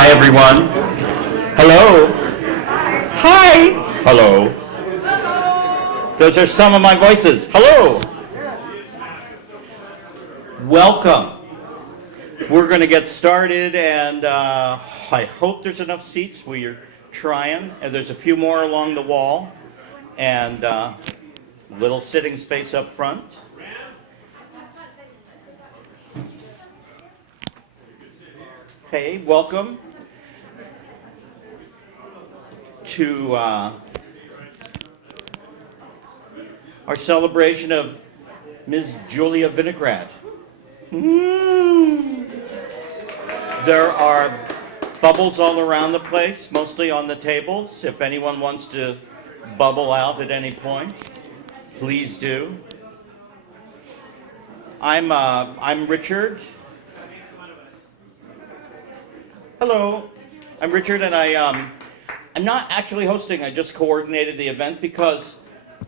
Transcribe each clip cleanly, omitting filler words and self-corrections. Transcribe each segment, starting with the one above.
Hi, everyone. Hello. Hi. Hello. Those are some of my voices. Hello. Welcome. We're going to get started, and I hope there's enough seats. We're trying, and there's a few more along the wall, and little sitting space up front. Hey, welcome to our celebration of Ms. Julia Vinograd. There are bubbles all around the place, mostly on the tables. If anyone wants to bubble out at any point, please do. I'm Richard. Hello, I'm Richard, and I'm not actually hosting. I just coordinated the event because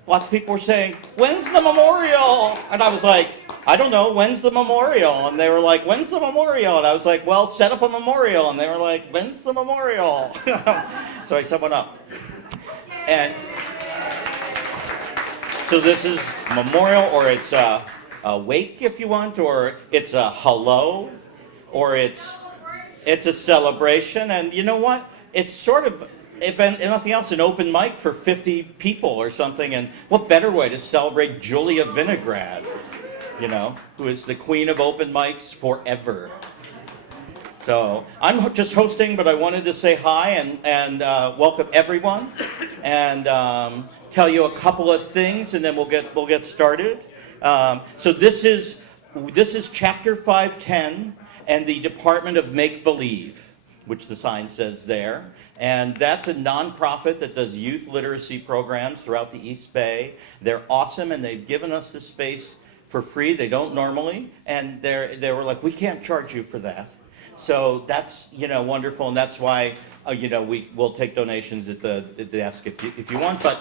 lots of people were saying, "When's the memorial?" And I was like, "I don't know. When's the memorial?" And they were like, "When's the memorial?" And I was like, "Well, set up a memorial." And they were like, "When's the memorial?" So I set one up. And so this is memorial, or it's a wake if you want, or it's a hello, or it's a celebration. And you know what? It's sort of, if nothing else, an open mic for 50 people or something. And what better way to celebrate Julia Vinograd, you know, who is the queen of open mics forever. So I'm just hosting, but I wanted to say hi and welcome everyone, and tell you a couple of things, and then we'll get started. So this is Chapter 510 and the Department of Make Believe, which the sign says there. And that's a nonprofit that does youth literacy programs throughout the East Bay. They're awesome, and they've given us the space for free. They don't normally, and they were like, "We can't charge you for that." So that's, you know, wonderful, and that's why you know, we'll take donations at the desk if you want. But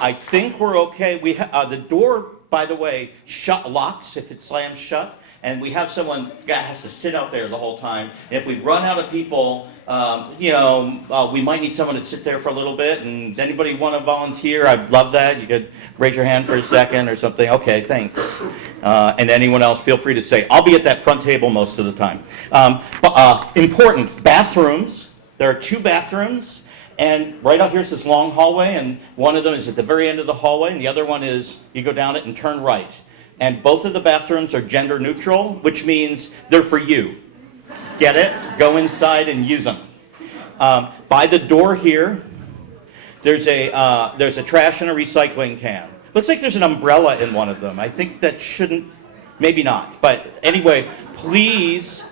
I think we're okay. We the door, by the way, locks if it slams shut, and we have someone guy has to sit out there the whole time. And if we run out of people, you know, we might need someone to sit there for a little bit. And does anybody want to volunteer? I'd love that. You could raise your hand for a second or something. Okay, thanks. And anyone else, feel free to say. I'll be at that front table most of the time. Important, bathrooms. There are 2 bathrooms. And right out here is this long hallway, and one of them is at the very end of the hallway, and the other one is, you go down it and turn right. And both of the bathrooms are gender neutral, which means they're for you. Get it? Go inside and use them. By the door here, there's a trash and a recycling can. Looks like there's an umbrella in one of them. I think that shouldn't, maybe not. But anyway, please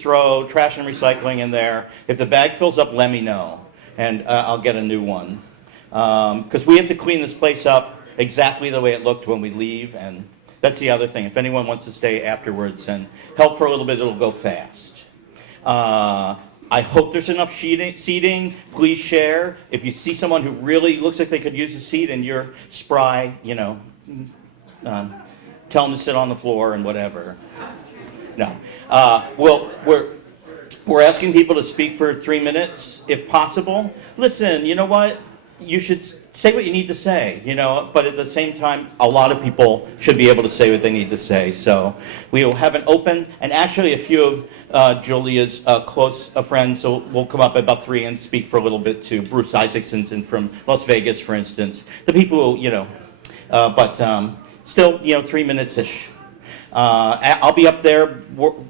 throw trash and recycling in there. If the bag fills up, let me know, and I'll get a new one. Because we have to clean this place up exactly the way it looked when we leave, and that's the other thing. If anyone wants to stay afterwards and help for a little bit, it'll go fast. I hope there's enough seating. Please share. If you see someone who really looks like they could use a seat and you're spry, you know, tell them to sit on the floor and whatever. No. We're asking people to speak for 3 minutes, if possible. Listen, you know what? You should say what you need to say, you know, but at the same time, a lot of people should be able to say what they need to say. So we will have an open, and actually a few of Julia's close friends will come up at about 3 and speak for a little bit too. Bruce Isaacson's in from Las Vegas, for instance. The people who, you know, but still, you know, 3 minutes-ish. I'll be up there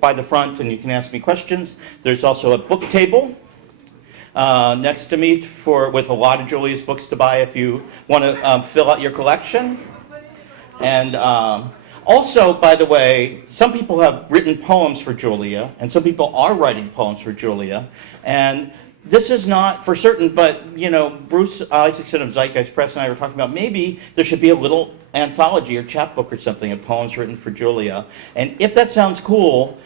by the front, and you can ask me questions. There's also a book table next to me with a lot of Julia's books to buy if you want to fill out your collection. And also, by the way, some people have written poems for Julia, and some people are writing poems for Julia. And this is not for certain, but, you know, Bruce Isaacson of Zeitgeist Press and I were talking about maybe there should be a little anthology or chapbook or something of poems written for Julia. And if that sounds cool,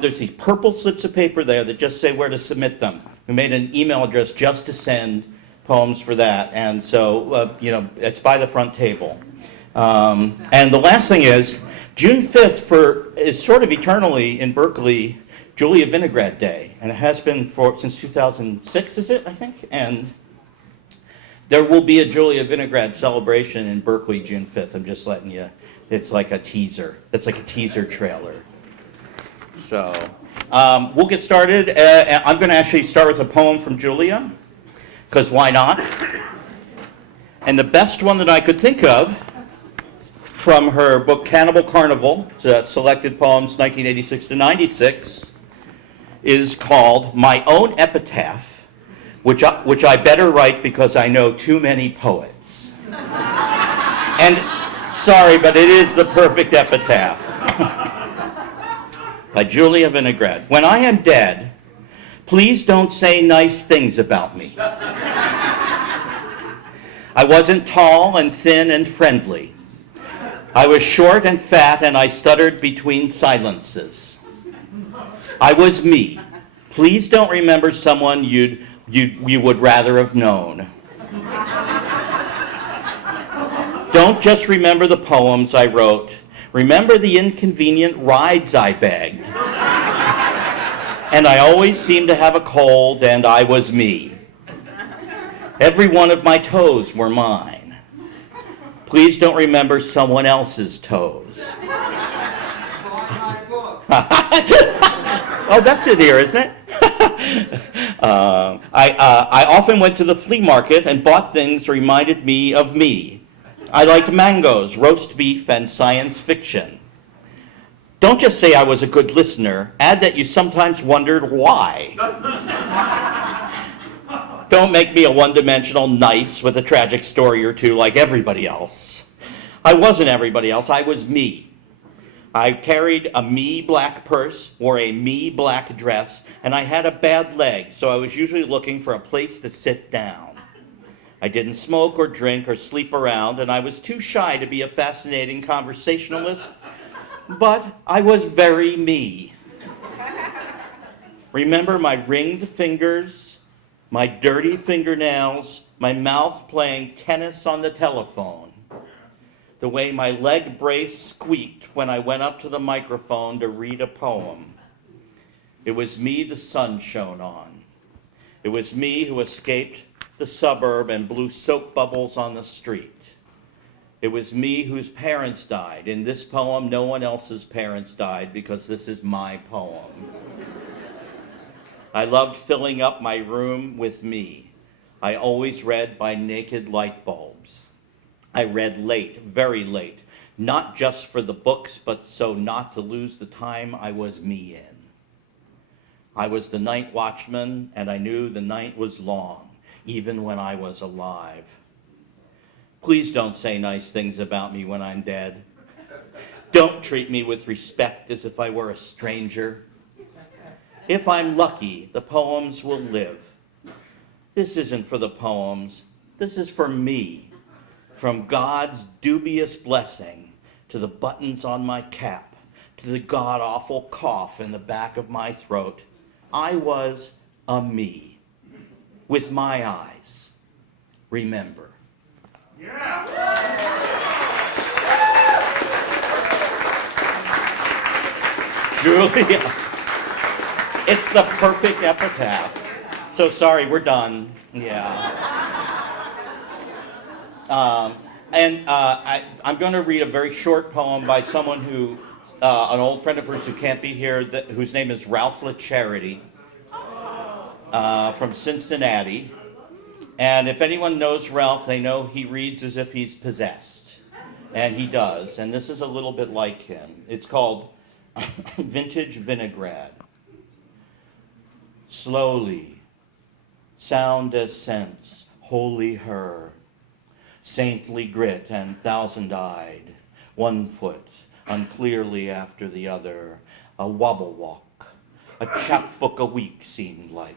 there's these purple slips of paper there that just say where to submit them. We made an email address just to send poems for that. And so, you know, it's by the front table. And the last thing is, June 5th is sort of eternally in Berkeley Julia Vinograd Day, and it has been since 2006, is it, I think? And there will be a Julia Vinograd celebration in Berkeley June 5th. I'm just letting you, it's like a teaser. It's like a teaser trailer. So we'll get started. I'm going to actually start with a poem from Julia, because why not? And the best one that I could think of from her book Cannibal Carnival, selected poems 1986 to 96, is called My Own Epitaph, which I better write because I know too many poets. And sorry, but it is the perfect epitaph. By Julia Vinograd. When I am dead, please don't say nice things about me. I wasn't tall and thin and friendly. I was short and fat, and I stuttered between silences. I was me. Please don't remember someone you would rather have known. Don't just remember the poems I wrote. Remember the inconvenient rides I begged. And I always seemed to have a cold, and I was me. Every one of my toes were mine. Please don't remember someone else's toes. Oh, that's it here, isn't it? I often went to the flea market and bought things that reminded me of me. I liked mangoes, roast beef, and science fiction. Don't just say I was a good listener. Add that you sometimes wondered why. Don't make me a one-dimensional nice with a tragic story or two like everybody else. I wasn't everybody else. I was me. I carried a me black purse, wore a me black dress, and I had a bad leg, so I was usually looking for a place to sit down. I didn't smoke or drink or sleep around, and I was too shy to be a fascinating conversationalist, but I was very me. Remember my ringed fingers, my dirty fingernails, my mouth playing tennis on the telephone. The way my leg brace squeaked when I went up to the microphone to read a poem. It was me the sun shone on. It was me who escaped the suburb and blew soap bubbles on the street. It was me whose parents died. In this poem, no one else's parents died because this is my poem. I loved filling up my room with me. I always read by naked light bulbs. I read late, very late, not just for the books, but so not to lose the time I was me in. I was the night watchman, and I knew the night was long, even when I was alive. Please don't say nice things about me when I'm dead. Don't treat me with respect as if I were a stranger. If I'm lucky, the poems will live. This isn't for the poems. This is for me. From God's dubious blessing to the buttons on my cap, to the god-awful cough in the back of my throat, I was a me, with my eyes. Remember. Yeah. Julia, it's the perfect epitaph. So sorry, we're done. Yeah. I'm going to read a very short poem by someone who, an old friend of hers who can't be here, whose name is Ralph LaCharity, from Cincinnati. And if anyone knows Ralph, they know he reads as if he's possessed. And he does. And this is a little bit like him. It's called Vintage Vinograd. Slowly, sound as sense, holy her. Saintly grit and thousand-eyed, one foot unclearly after the other, a wobble walk, a chapbook a week seemed like,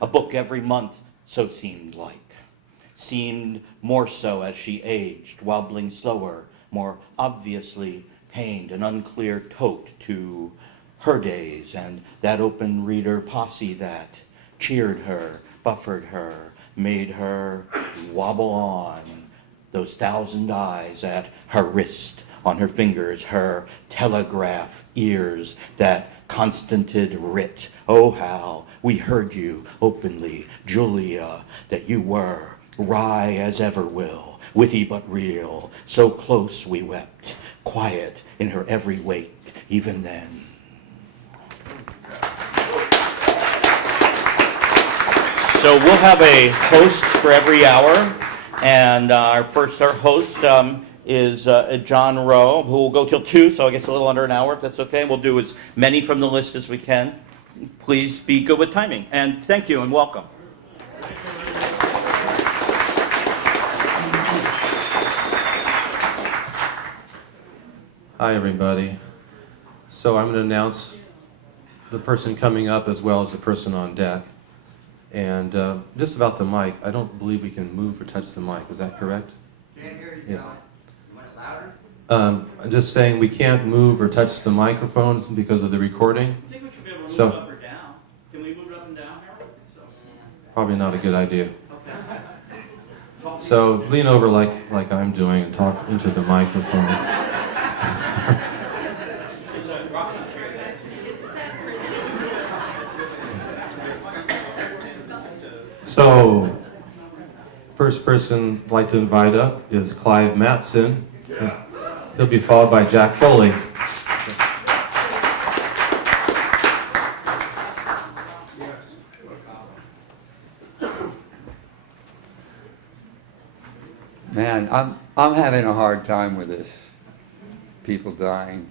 a book every month so seemed like, seemed more so as she aged, wobbling slower, more obviously pained, an unclear tote to her days and that open reader posse that cheered her, buffered her, made her wobble on, those thousand eyes at her wrist on her fingers, her telegraph ears that constanted writ. Oh, how we heard you openly, Julia, that you were wry as ever will, witty but real, so close we wept, quiet in her every wake, even then. So we'll have a host for every hour, and our host is John Rowe, who will go till 2, so I guess a little under an hour, if that's okay. We'll do as many from the list as we can. Please be good with timing, and thank you and welcome. Hi, everybody. So I'm going to announce the person coming up as well as the person on deck. And just about the mic, I don't believe we can move or touch the mic. Is that correct? Can't hear you, Yeah. John. You want it louder? I'm just saying we can't move or touch the microphones because of the recording. I think we should be able to move So- it up or down. Can we move it up and down, Harold? I think so. Probably not a good idea. Okay. So lean over like I'm doing and talk into the microphone. There's a rocking chair there. So, first person I'd like to invite up is Clive Matson. He'll be followed by Jack Foley. Man, I'm having a hard time with this. People dying.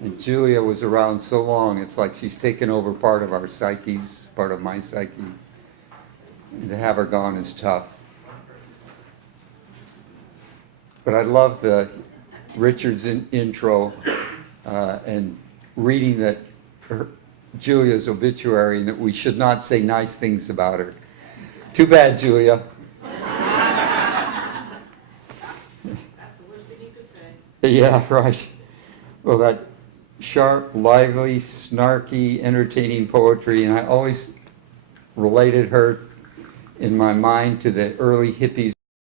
And Julia was around so long, it's like she's taken over part of our psyches, part of my psyche. And to have her gone is tough. But I love the Richard's intro and reading that Julia's obituary and that we should not say nice things about her. Too bad, Julia. That's the worst thing you could say. Yeah, right. Well, that sharp, lively, snarky, entertaining poetry, and I always related her in my mind to the early hippies